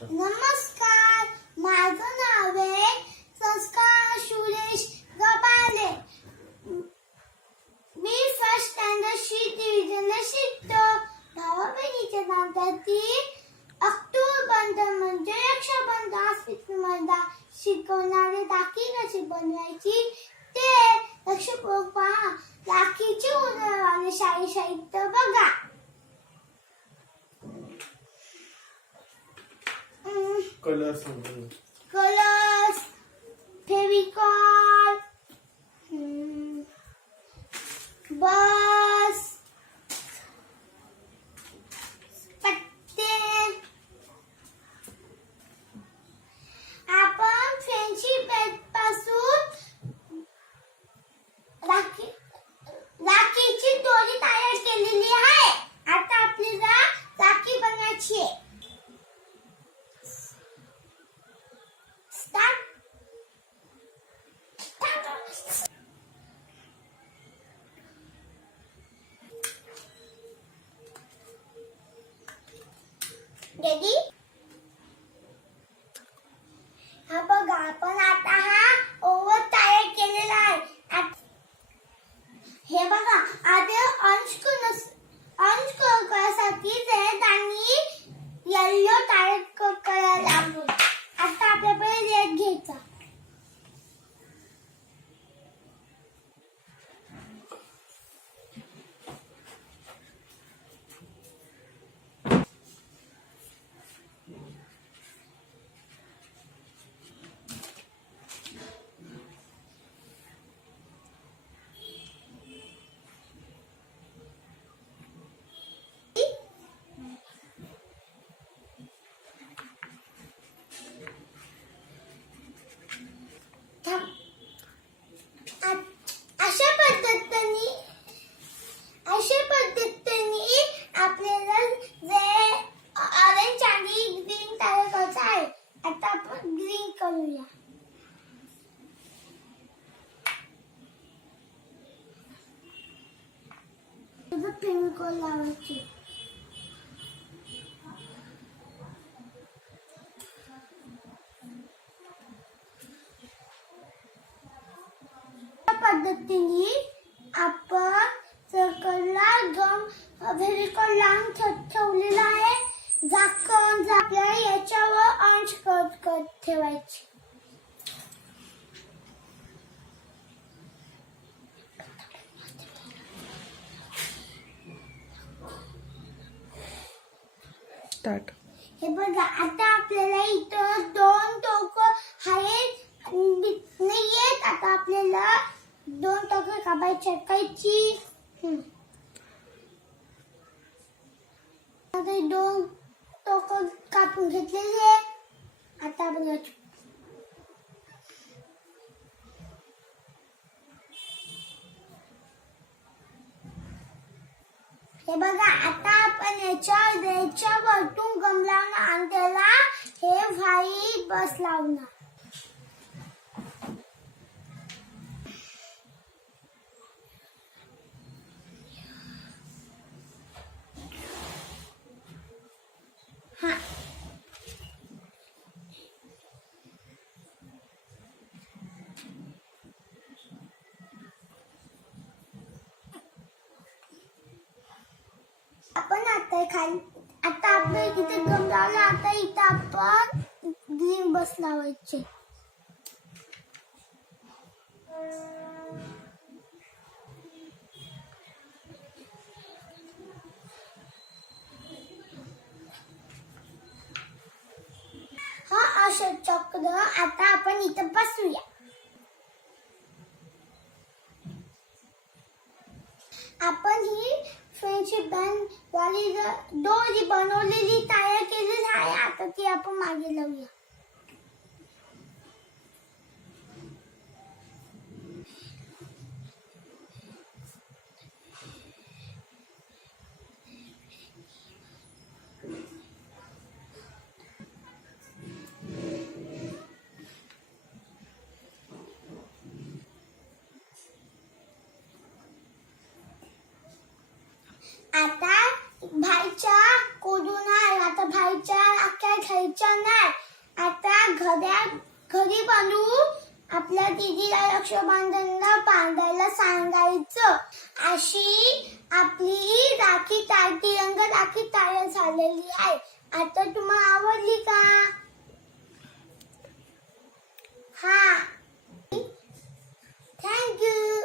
नमस्कार, माझं नाव आहे संस्कार सुरेश गबाले. मी फर्स्ट स्टँडर्ड शी डिव्हिजनला शिकतो. भावा बहिणीच्या नात्यातील अक्टूबबंध म्हणजे रक्षाबंध शिकवणारे राखी कशी बनवायची ते लक्षपूर्वक पहा. राखीचे उदाहरण शाही साहित्य बघा. कलर्स फेविकॉल, बस, पत्ते. आपण फ्रेंडशिप पासून राखीची दोरी तयार केलेली आहे. आता आपल्याला राखी बनवायची आहे. रेडी? हा बघा, आपण आता हा ओव्हर तयार केलेला आहे. हे बघा, आधी अंश करण्यासाठी रेड आणि येलो तयार करायला लागलो. आता आपल्याकडे रेड घ्यायचा. अशा पद्धतीने आपल्याला ऑरेंज आणि ग्रीन तयार करायचं आहे. आता आपण ग्रीन करूया. फेविकॉल लावायची. पद्धतीने आपण सर्कलला गम फेविकॉल लावून ठेवलेला आहे. झाकण आपल्याला याच्यावर अंश करत ठेवायचे. स्टार्ट. हे बघा, आता आपल्याला इथं दोन टोक आहेत. नाहीयेत. आता आपल्याला दोन टोक कापायची. आता दोन टोक कापून घेतलेले. आता आपण हे बघा, आता आपण याच्या वरतून गम लावणार आणि त्याला हे व्हाईट बस लावणार. हा, आपण आता आपल्या इथे गम लावला. आता इथं आपण ग्रीन बस लावायचे. हा अशोक चक्र आता आपण इथं बसूया. आपण ही फ्रेंडशिप बँड वाली दोरी बनवलेली तयार केलेली आहे. आता ती आपण मागे लावूया. आता भाईच्या कोडून आता भाईच्या अख्ख्या घ्यायच्या नाही. आता घरी बनवू आपल्या दीदीला रक्षाबंधनला बांधायला सांगायचं. अशी आपली राखी तिरंगा राखी तयार झालेली आहे. आता तुम्हाला आवडली का? हा, थँक्यू.